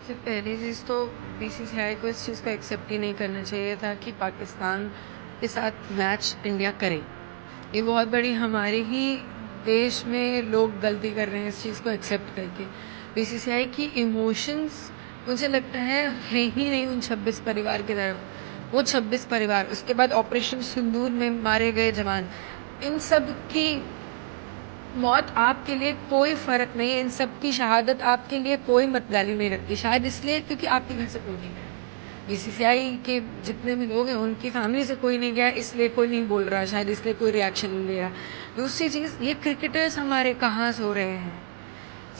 सबसे पहली चीज़ तो बीसीसीआई को इस चीज़ को एक्सेप्ट ही नहीं करना चाहिए था कि पाकिस्तान के साथ मैच इंडिया करे। ये बहुत बड़ी हमारे ही देश में लोग गलती कर रहे हैं इस चीज़ को एक्सेप्ट करके। बीसीसीआई की इमोशंस मुझे लगता है ही नहीं उन 26 परिवार की तरफ। वो 26 परिवार, उसके बाद ऑपरेशन सिंदूर में मारे गए जवान, इन सब की मौत आपके लिए कोई फ़र्क नहीं है, इन सब की शहादत आपके लिए कोई वैल्यू नहीं रखती। शायद इसलिए क्योंकि आपके घर से कोई नहीं गया। बीसीसीआई के जितने भी लोग हैं उनकी फैमिली से कोई नहीं गया, इसलिए कोई नहीं बोल रहा, शायद इसलिए कोई रिएक्शन नहीं दे रहा। दूसरी चीज़, ये क्रिकेटर्स हमारे कहाँ सो रहे हैं।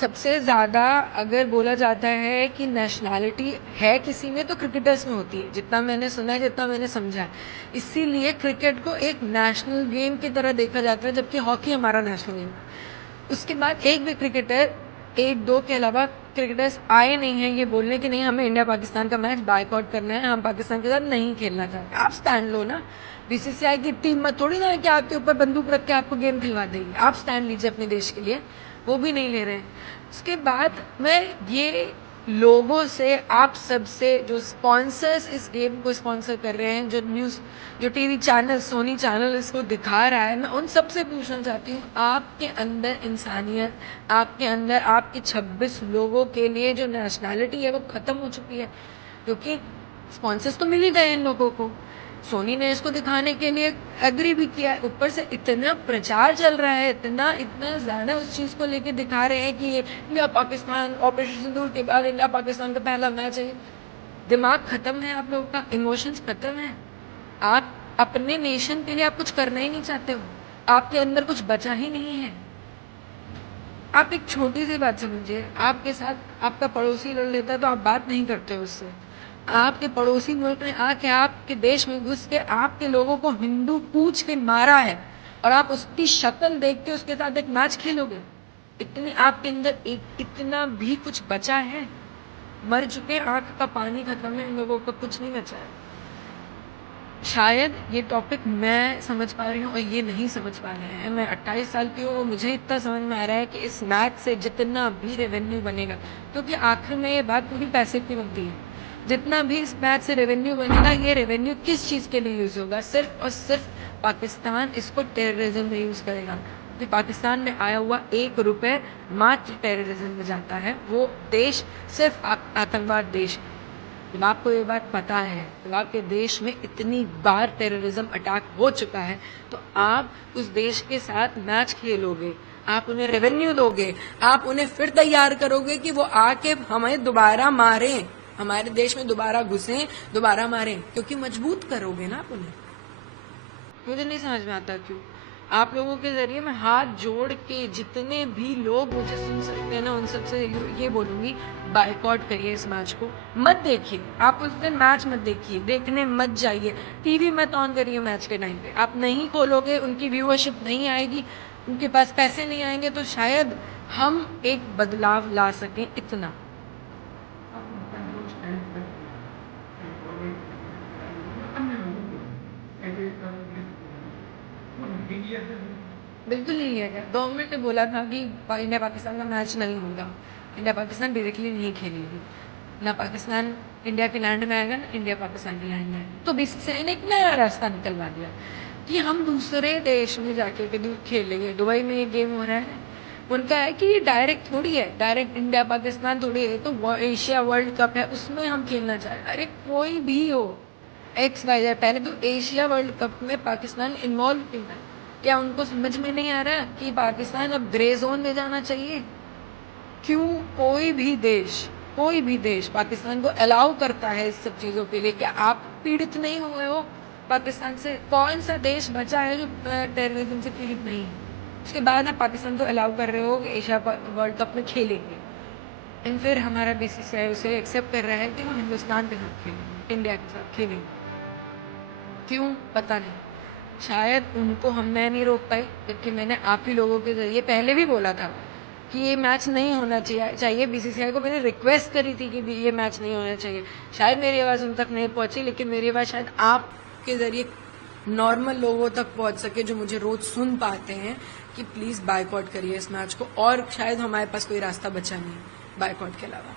सबसे ज़्यादा अगर बोला जाता है कि नेशनैलिटी है किसी में तो क्रिकेटर्स में होती है, जितना मैंने सुना है, जितना मैंने समझा है। इसीलिए क्रिकेट को एक नेशनल गेम की तरह देखा जाता है, जबकि हॉकी हमारा नेशनल गेम है। उसके बाद एक भी क्रिकेटर, एक दो के अलावा क्रिकेटर्स आए नहीं हैं ये बोलने कि नहीं हमें इंडिया पाकिस्तान का मैच बायकॉट करना है, हम पाकिस्तान के साथ नहीं खेलना चाहते। आप स्टैंड लो ना। बीसीसीआई की टीम मत थोड़ी ना है कि आपके ऊपर बंदूक रख के आपको गेम खिलवा देंगे। आप स्टैंड लीजिए अपने देश के लिए, वो भी नहीं ले रहे हैं। उसके बाद मैं ये लोगों से, आप सबसे, जो स्पॉन्सर्स इस गेम को स्पॉन्सर कर रहे हैं, जो टीवी चैनल, सोनी चैनल इसको दिखा रहा है, मैं उन सबसे पूछना चाहती हूँ, आपके अंदर इंसानियत, आपके अंदर आपके 26 लोगों के लिए जो नेशनैलिटी है वो ख़त्म हो चुकी है। क्योंकि स्पॉन्सर्स तो मिल ही गए इन लोगों को, सोनी ने इसको दिखाने के लिए एग्री भी किया है, ऊपर से इतना प्रचार चल रहा है, इतना ज़्यादा उस चीज़ को लेके दिखा रहे हैं कि ये इंडिया पाकिस्तान, ऑपरेशन सिंदूर के बाद इंडिया पाकिस्तान का पहला मैच है। दिमाग ख़त्म है आप लोगों का, इमोशंस ख़त्म है। आप अपने नेशन के लिए आप कुछ करना ही नहीं चाहते हो, आपके अंदर कुछ बचा ही नहीं है। आप एक छोटी सी बात समझिए, आपके साथ आपका पड़ोसी लड़ लेता है तो आप बात नहीं करते उससे। आपके पड़ोसी मुल्क ने आके आपके देश में घुस के आपके लोगों को हिंदू पूछ के मारा है, और आप उसकी शक्ल देख के उसके साथ एक मैच खेलोगे। इतनी आपके अंदर एक इतना भी कुछ बचा है? मर चुके, आंख का पानी खत्म है, इन लोगों का कुछ नहीं बचा है। शायद ये टॉपिक मैं समझ पा रही हूँ और ये नहीं समझ पा रहे हैं। मैं 28 साल की हूँ और मुझे इतना समझ में आ रहा है कि इस मैच से जितना भी रेवेन्यू बनेगा, क्योंकि आखिर में ये बात पूरी पैसे की बनती है, जितना भी इस मैच से रेवेन्यू बनेगा, ये रेवेन्यू किस चीज़ के लिए यूज़ होगा? सिर्फ और सिर्फ पाकिस्तान इसको टेररिज्म में यूज़ करेगा। कि पाकिस्तान में आया हुआ 1 रुपये मात्र टेररिज्म में जाता है। वो देश सिर्फ आतंकवाद देश है। जब आपको ये बात पता है, जब आपके देश में इतनी बार टेररिज्म अटैक हो चुका है, तो आप उस देश के साथ मैच खेलोगे, आप उन्हें रेवेन्यू दोगे, आप उन्हें फिर तैयार करोगे कि वो आके हमें दोबारा मारें, हमारे देश में दोबारा घुसें, दोबारा मारें, क्योंकि मजबूत करोगे ना आप उन्हें। मुझे नहीं समझ में आता क्यों। आप लोगों के ज़रिए मैं हाथ जोड़ के जितने भी लोग मुझे सुन सकते हैं ना, उन सबसे ये बोलूँगी, बायकॉट करिए इस मैच को, मत देखिए। आप उस दिन मैच मत देखिए, देखने मत जाइए, टीवी मत ऑन करिए मैच के टाइम पे। आप नहीं खोलोगे, उनकी व्यूअरशिप नहीं आएगी, उनके पास पैसे नहीं आएंगे, तो शायद हम एक बदलाव ला सकें, इतना। बिल्कुल नहीं है। गवर्नमेंट ने बोला था कि इंडिया पाकिस्तान का मैच नहीं होगा, इंडिया पाकिस्तान डायरेक्टली नहीं खेलेगी, ना पाकिस्तान इंडिया के लैंड में आएगा, ना इंडिया पाकिस्तान के लैंड में आएगा। तो बीसीसीआई ने एक नया रास्ता निकलवा दिया कि हम दूसरे देश में जाके के दूर खेलेंगे। दुबई में ये गेम हो रहा है, उनका है कि ये डायरेक्ट थोड़ी है, डायरेक्ट इंडिया पाकिस्तान थोड़ी है, तो एशिया वर्ल्ड कप है, उसमें हम खेलना चाहें। अरे कोई भी हो, XYZ, पहले तो एशिया वर्ल्ड कप में पाकिस्तान इन्वॉल्व क्यों है? क्या उनको समझ में नहीं आ रहा कि पाकिस्तान अब ग्रे जोन में जाना चाहिए? क्यों कोई भी देश पाकिस्तान को अलाउ करता है इस सब चीज़ों के लिए? क्या आप पीड़ित नहीं हुए हो पाकिस्तान से? कौन सा देश बचा है जो टेररिज्म से पीड़ित नहीं है? उसके बाद आप पाकिस्तान को अलाउ कर रहे हो कि एशिया वर्ल्ड कप में खेलेंगे, एंड फिर हमारा बीसीसीआई उसे एक्सेप्ट कर रहा है कि वो हिंदुस्तान के साथ खेलेंगे, इंडिया के साथ खेलेंगे। क्यों? पता नहीं। शायद उनको मैं नहीं रोक पाई, जबकि मैंने आप ही लोगों के ज़रिए पहले भी बोला था कि ये मैच नहीं होना चाहिए। बीसीसीआई को मैंने रिक्वेस्ट करी थी कि ये मैच नहीं होना चाहिए। शायद मेरी आवाज़ उन तक नहीं पहुंची, लेकिन मेरी आवाज़ शायद आपके ज़रिए नॉर्मल लोगों तक पहुंच सके, जो मुझे रोज़ सुन पाते हैं, कि प्लीज़ बायकॉट करिए इस मैच को। और शायद हमारे पास कोई रास्ता बचा नहीं है बायकॉट के अलावा।